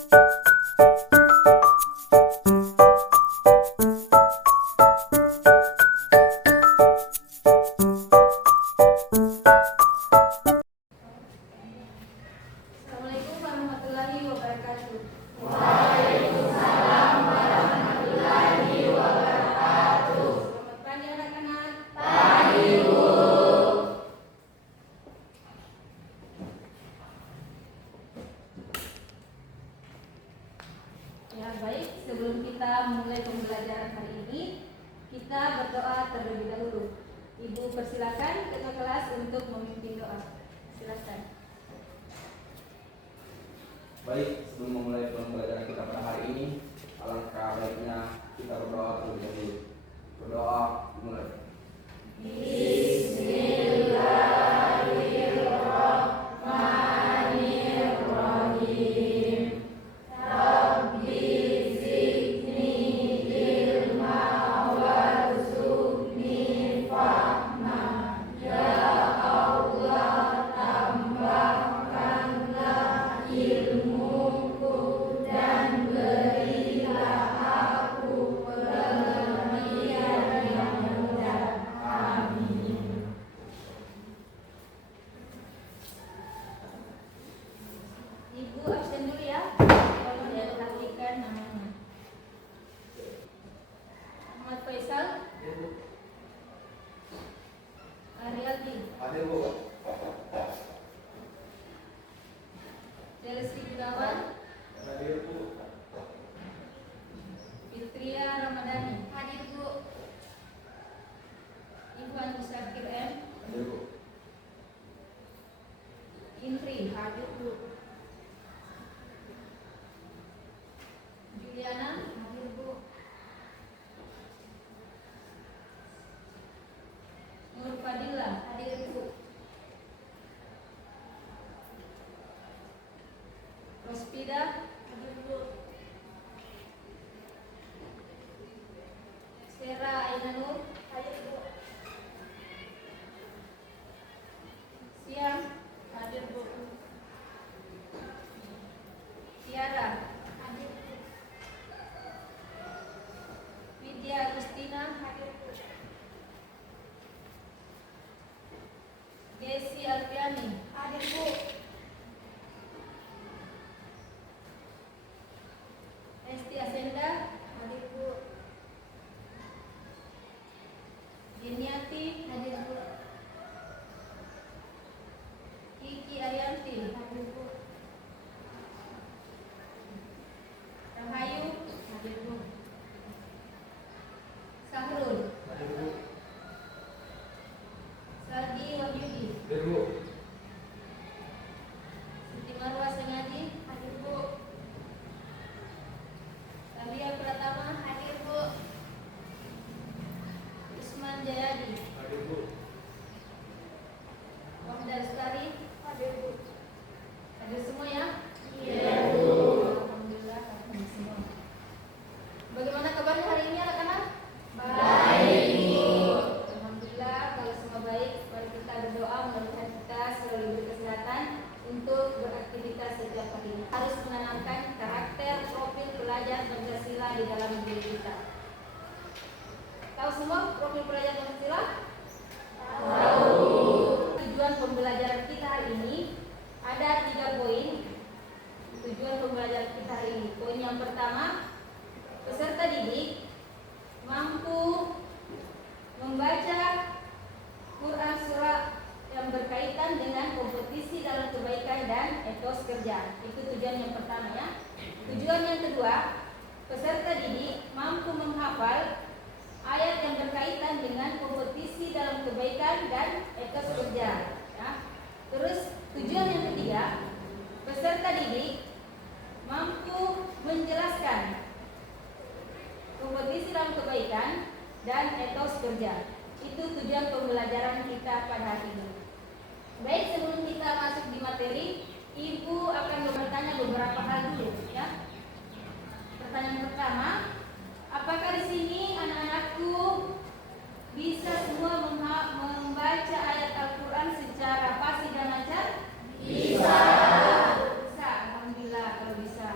Assalamualaikum warahmatullahi wabarakatuh. Waalaikumsalam warahmatullahi wabarakatuh. Selamat pagi anak-anak. Pagi, Bu. Ya, baik, sebelum kita mulai pembelajaran hari ini, kita berdoa terlebih dahulu. Ibu persilakan ketua kelas untuk memimpin doa. Silakan. Baik, sebelum memulai pembelajaran kita pada hari ini, alangkah baiknya kita berdoa terlebih dahulu. Berdoa dimulai. Bismillahirrahmanirrahim. Rabbi zidni ilma warzuqni fahma. Ya Allah, tambahkanlah ilmuku dan berilah aku pengertian yang mudah. Amin. Ibu absen dulu ya. Tolong diperhatikan namanya. Ahmad Faisal. Arialdi. Hadir, Bu. Delsi Gunawan. Hadir, Bu. Fitria Ramadhani. Hadir, Bu. Iwan Musafir M. Hadir, Bu. Indri. Hadir, Bu. Juliana. Hadir, Bu. Nur Fadila. Hadir, Bu. Rospida. Hadir, Bu. Sera Ainanur. Hadir, Bu. Siang. Hadir, Bu. Tiara. Hadir, Bu. Widya Agustina. Hadir, Bu. Desi Alfiani. Hadir, Bu. Esti Asenda. Hadir, Bu. Diniati. Hadir, Bu. Kiki Arianti. Hadir, Bu. Rahayu. Hadir, Bu. Sahrul. Hadir, Bu. Saldi Wahyudi. Hadir, Bu. Siti Marwa Sengaji. Hadir, Bu. Talia Pratama. Hadir, Bu. Usman Jayadi. Hadir, Bu. Wahda Lestari. Hadir, Bu. Hadir semua ya? Iya, Bu. Alhamdulillah, hadir semua. Bagaimana kabarnya hari ini anak-anak? Baik, Bu. Alhamdulillah, kalau semua baik, mari kita berdoa mudah-mudahan kita selalu diberi kesehatan untuk beraktivitas setiap hari. Harus menanamkan karakter profil pelajar Pancasila di dalam diri kita. Tahu semua profil pelajar Pancasila? Tahu. Tujuan pembelajaran kita hari ini ada 3 poin. Tujuan pembelajaran kita hari ini. Poin yang pertama, peserta didik mampu membaca Quran surah yang berkaitan dengan kompetisi dalam kebaikan dan etos kerja. Itu tujuan yang pertama ya. Tujuan yang kedua, peserta didik mampu menghafal ayat yang berkaitan dengan kompetisi dalam kebaikan dan etos kerja ya. Terus tujuan yang ketiga, peserta didik mampu menjelaskan kompetisi dalam kebaikan dan etos kerja. Itu tujuan pembelajaran kita pada hari ini. Baik, sebelum kita masuk di materi, Ibu akan bertanya beberapa hal dulu ya. Pertanyaan pertama, apakah di sini anak-anakku bisa semua membaca ayat Al-Quran secara fasih dan lancar? Bisa. Bisa, alhamdulillah kalau bisa.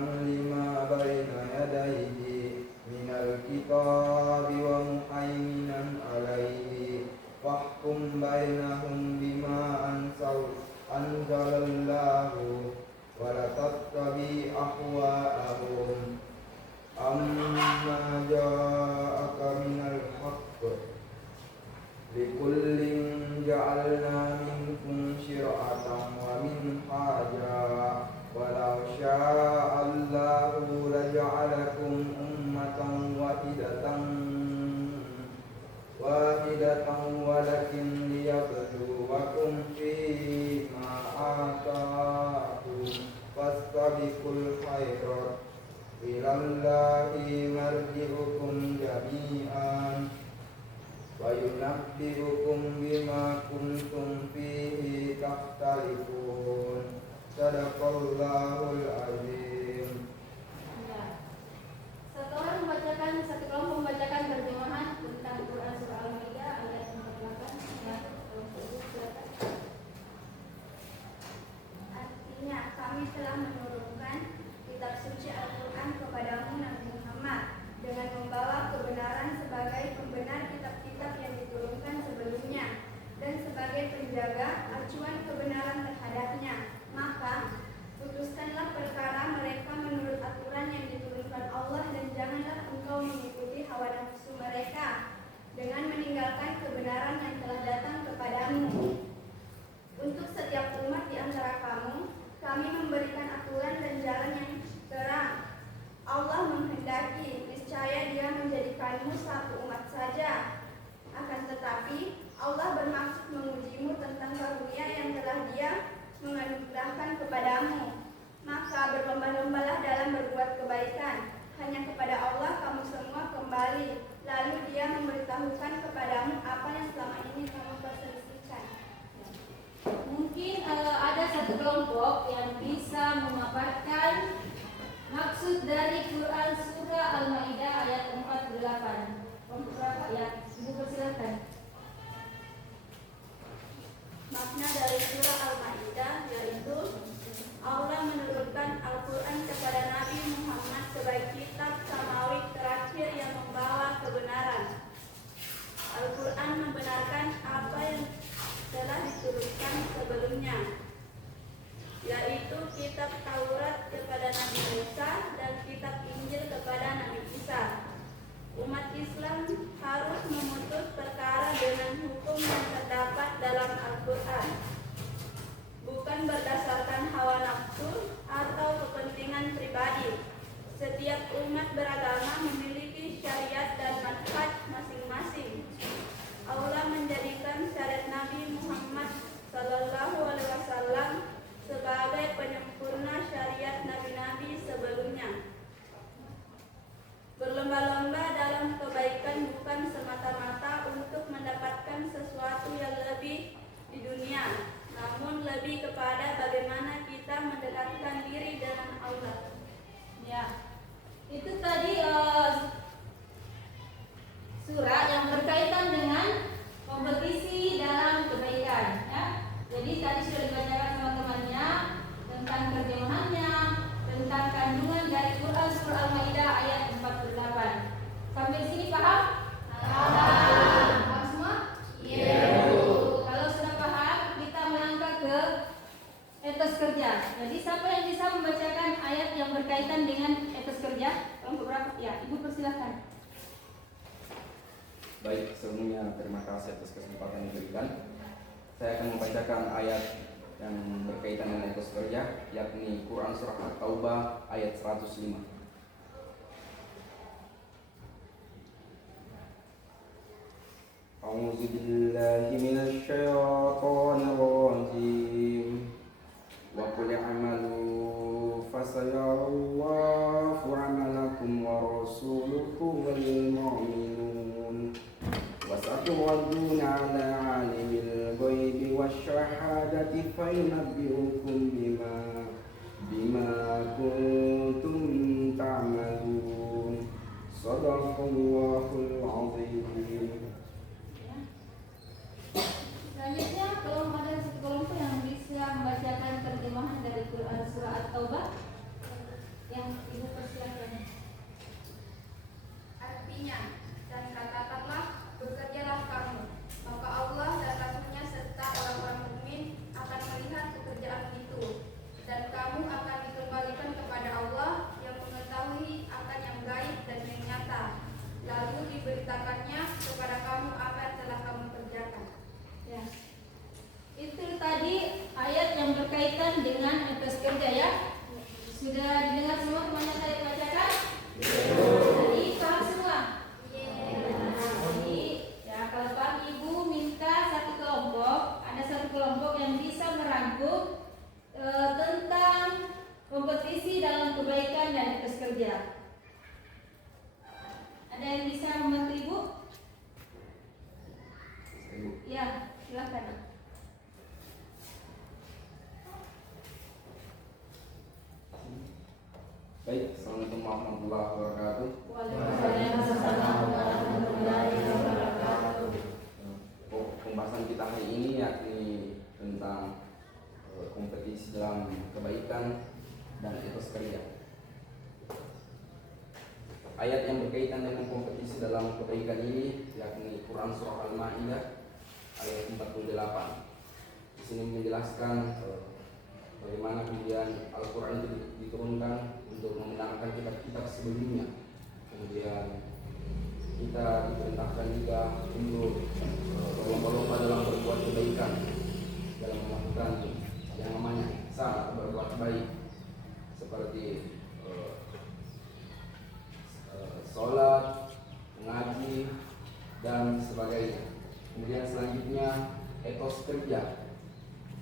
لما بين يديه من الكتاب ومهيمنا عليه فاحكم بينهم بما أنزل الله ولا تتبع أهواءهم أما جاءك من الحق لكل جعلنا منكم شرعة ومنهاجا ولو شاء الله لجعلكم أمة واحدة ولكن ليبلوكم فيما آتاكم فاستبقوا الخيرات إلى الله مرجعكم جميعا وينبئكم بما كنتم فيه تختلفون صدق الله العظيم. Setelah membacakan satu kelompok membacakan terjemahan tentang Quran surah Al-Maidah ayat 48. Ya, silakan. Artinya, kami telah menurunkan kitab suci Al-Quran kepadamu Nabi Muhammad dengan membawa kebenaran sebagai pembenar kitab-kitab yang diturunkan sebelumnya dan sebagai penjaga acuan kebenaran terhadapnya. Maka putuskanlah perkara mereka menurut aturan yang diturunkan Allah dan janganlah engkau mengikuti hawa nafsu mereka dengan meninggalkan kebenaran yang telah datang kepadamu. Untuk setiap umat di antara kamu, kami memberikan aturan dan jalan yang terang. Allah menghendaki, niscaya Dia menjadikanmu satu umat saja. Akan tetapi, Allah bermaksud mengujimu tentang karunia yang telah Dia menganugerahkan kepadamu. Maka berlomba-lombalah dalam berbuat kebaikan. Hanya kepada Allah kamu semua kembali. Lalu Dia memberitahukan kepadamu apa yang selama ini kamu perselisihkan. Mungkin ada satu kelompok yang bisa memaparkan maksud dari Quran surah Al-Maidah ayat 48. Kelompok berapa ya? Ibu persilakan. Makna dari surah Al-Maidah yaitu Allah menurunkan Al-Quran kepada Nabi Muhammad sebagai kitab samawi terakhir yang membawa kebenaran. Al-Quran membenarkan apa yang telah diturunkan sebelumnya, yaitu kitab Taurat kepada Nabi Musa dan kitab Injil kepada Nabi Isa. Umat Islam harus memutus perkara dengan hukum yang terdapat dalam Al-Quran, bukan berdasarkan hawa nafsu atau kepentingan pribadi. Setiap umat beragama memiliki syariat dan manhaj masing-masing. Allah menjadikan syariat Nabi Muhammad SAW sebagai penyempurna syariat nabi-nabi sebelumnya. Berlomba-lomba dalam kebaikan bukan semata-mata untuk mendapatkan sesuatu yang lebih di dunia, namun lebih kepada bagaimana kita mendekatkan diri dengan Allah. Ya, itu tadi surah yang berkaitan dengan kompetisi dalam kebaikan. Ya, jadi tadi sudah dibacakan teman-temannya tentang terjemahannya, tentang kandungan dari Quran surah Al-Maidah ayat 48. Sampai sini paham? Paham semua? Iya. Kalau sudah paham, kita melangkah ke etos kerja. Jadi siapa yang bisa membacakan ayat yang berkaitan dengan etos kerja? Kelompok berapa? Ya, Ibu persilahkan. Baik, sebelumnya terima kasih atas kesempatan yang diberikan. Saya akan membacakan ayat yang berkaitan dengan etos kerja, yakni Quran surah At-Taubah ayat 105. A'udzu billahi minasy syaithanir rajim. Wa qul i'malu fasayarallahu 'amalakum wa rasuluhu wal mu'minun. Wa saturadduna 'ala 'alimil ghaibi wasyahadati fayunabbi'ukum bima kuntum ta'malun. Shadaqallahul 'azim. Selanjutnya, kalau ada satu kelompok yang bisa membacakan terjemahan dari Quran surah At-Taubah. Baik, Assalamualaikum warahmatullahi wabarakatuh. Waalaikumsalam warahmatullahi wabarakatuh. Pembahasan kita hari ini yakni tentang kompetisi dalam kebaikan dan etos kerja. Ayat yang berkaitan dengan kompetisi dalam kebaikan ini yakni Quran surah Al-Maidah ayat 48. Di sini menjelaskan bagaimana kemudian Al-Quran itu diturunkan untuk memenangkan kitab-kitab sebelumnya. Kemudian kita diperintahkan juga untuk berlomba-lomba dalam berbuat kebaikan, dalam melakukan yang namanya ihsan atau berbuat baik, seperti sholat, mengaji, dan sebagainya. Kemudian selanjutnya etos kerja.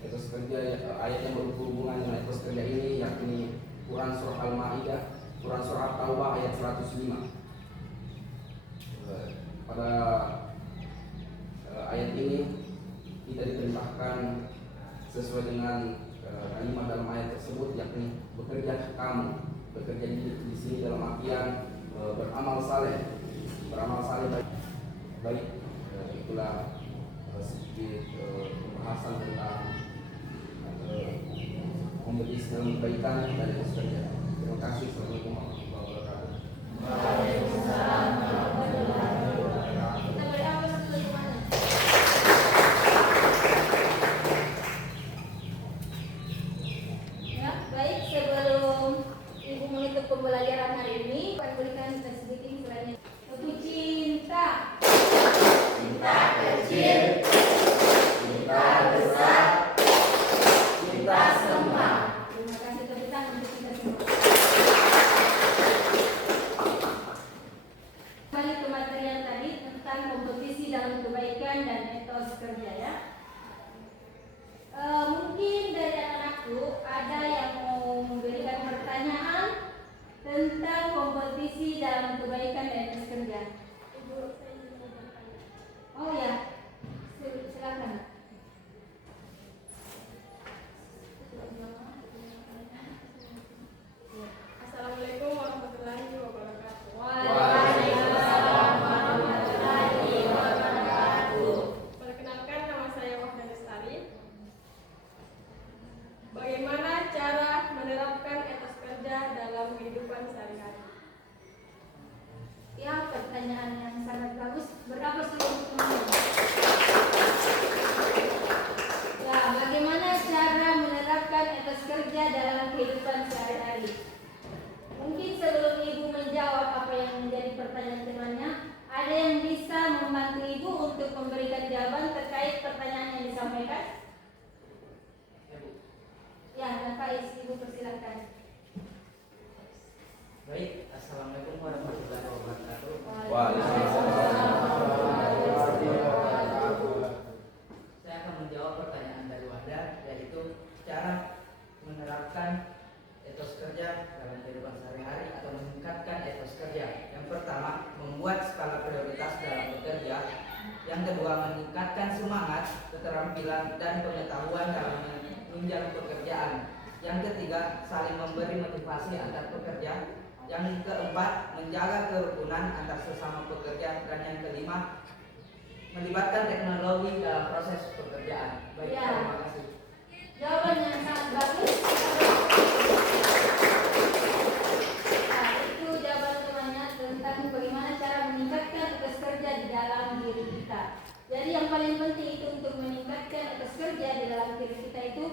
Etos kerja, ayat yang berhubungan dengan etos kerja ini yakni Quran surah Al-Maidah, Quran surah Taubah ayat 105. Pada ayat ini kita diperintahkan sesuai dengan kalimat dalam ayat tersebut, yakni bekerja kamu. Bekerja di sini dalam artian beramal saleh, baik. Itulah sedikit pembahasan tentang kompetisi dalam kebaikan dan etos kerja. Terima kasih. Assalamualaikum warahmatullahi wabarakatuh. Waalaikumsalam warahmatullahi wabarakatuh. Kita boleh apa dulu gimana? Ya, baik, sebelum Ibu menutup pembelajaran hari ini, akan berikan kita sedikit kiranya. Untuk cinta. Cinta kecil, cinta besar, cinta semua. Terima kasih tepuk tangan untuk kita semua. Kembali ke materi yang tadi tentang kompetisi dalam kebaikan dan etos kerja ya. Mungkin dari anak-anakku ada yang mau memberikan pertanyaan tentang kompetisi dalam kebaikan dan etos kerja. Ibu, saya ingin bertanya. Oh ya, silakan. Assalamualaikum warahmatullahi wabarakatuh. Waalaikumsalam warahmatullahi wabarakatuh. Perkenalkan, nama saya Wahda Lestari. Bagaimana cara menerapkan etos kerja dalam kehidupan sehari-hari? Ya, pertanyaan yang sangat bagus. Berapa seluruh teman? Ya, bagaimana cara menerapkan etos kerja dalam kehidupan sehari-hari? Mungkin sebelum Ibu menjawab apa yang menjadi pertanyaan temannya, ada yang bisa membantu Ibu untuk memberikan jawaban terkait pertanyaan yang disampaikan? Ya, dan Faiz, Ibu persilakan. Baik, Assalamualaikum warahmatullahi wabarakatuh. Saya akan menjawab pertanyaan dari Wahda, yaitu cara menerapkan etos kerja dalam kehidupan sehari-hari atau meningkatkan etos kerja. Yang pertama, membuat skala prioritas dalam bekerja. Yang kedua, meningkatkan semangat, keterampilan, dan pengetahuan dalam menunjang pekerjaan. Yang ketiga, saling memberi motivasi antar pekerja. Yang keempat, menjaga kerukunan antar sesama pekerja. Dan yang kelima, melibatkan teknologi dalam proses pekerjaan. Baik, Ya. terima kasih. Jawaban yang sangat bagus. Nah, itu jawaban temannya tentang bagaimana cara meningkatkan etos kerja di dalam diri kita. Jadi yang paling penting itu untuk meningkatkan etos kerja di dalam diri kita itu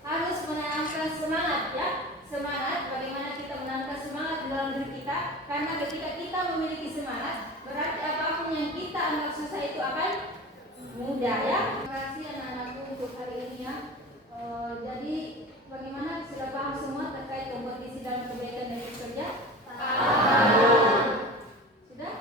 harus menanamkan semangat ya. Semangat, bagaimana kita menanamkan semangat di dalam diri kita. Karena ketika kita memiliki semangat, berarti apapun yang kita anggap susah itu akan mudah ya. Terima kasih anak-anakku untuk hari ini ya. Jadi bagaimana sudah paham semua terkait kompetisi dalam kebaikan dan kerja? Sudah?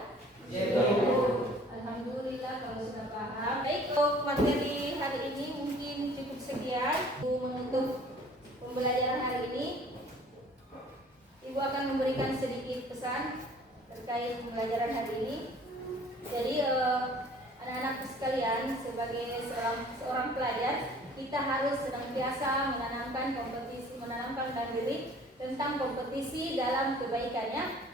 Alhamdulillah kalau sudah paham. Baik, untuk materi hari ini mungkin cukup sekian. Ibu menutup pembelajaran hari ini. Ibu akan memberikan sedikit pesan terkait pembelajaran hari ini. Jadi anak-anak sekalian, sebagai seorang pelajar, kita harus senantiasa menanamkan kompetisi, menanamkan dalam diri tentang kompetisi dalam kebaikannya.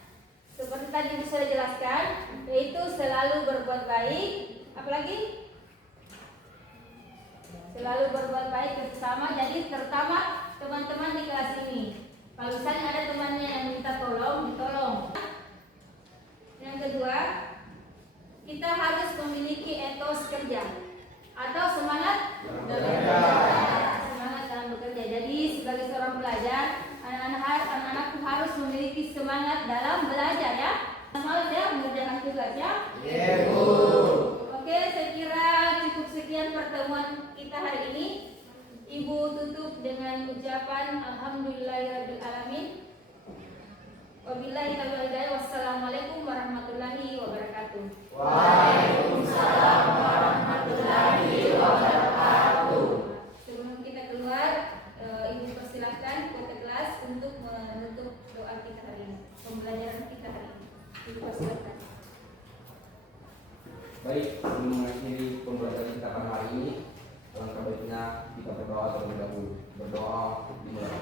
Seperti tadi Ibu sudah jelaskan, yaitu selalu berbuat baik, apalagi selalu berbuat baik ke sesama. Jadi terutama teman-teman di kelas ini, kalau misalnya ada temannya yang minta tolong, ditolong. Yang kedua, kita harus memiliki etos kerja atau semangat dalam bekerja. Jadi sebagai seorang pelajar, anak-anakku harus memiliki semangat dalam belajar ya. Semangat ya mengerjakan tugasnya. Oke, saya kira cukup sekian pertemuan kita hari ini. Ibu tutup dengan ucapan alhamdulillahirabbil alamin. Wabillahi taufiq wal hidayah. Wassalamualaikum warahmatullahi wabarakatuh. Waalaikumsalam warahmatullahi wabarakatuh. Sebelum kita keluar, Ibu persilakan ketua kelas untuk menutup doa kita hari ini, pembelajaran kita hari ini. Ibu persilakan. Baik, sebelum mengakhiri pembelajaran kita pada hari ini, alangkah baiknya kita berdoa terlebih dahulu. Berdoa dimulai.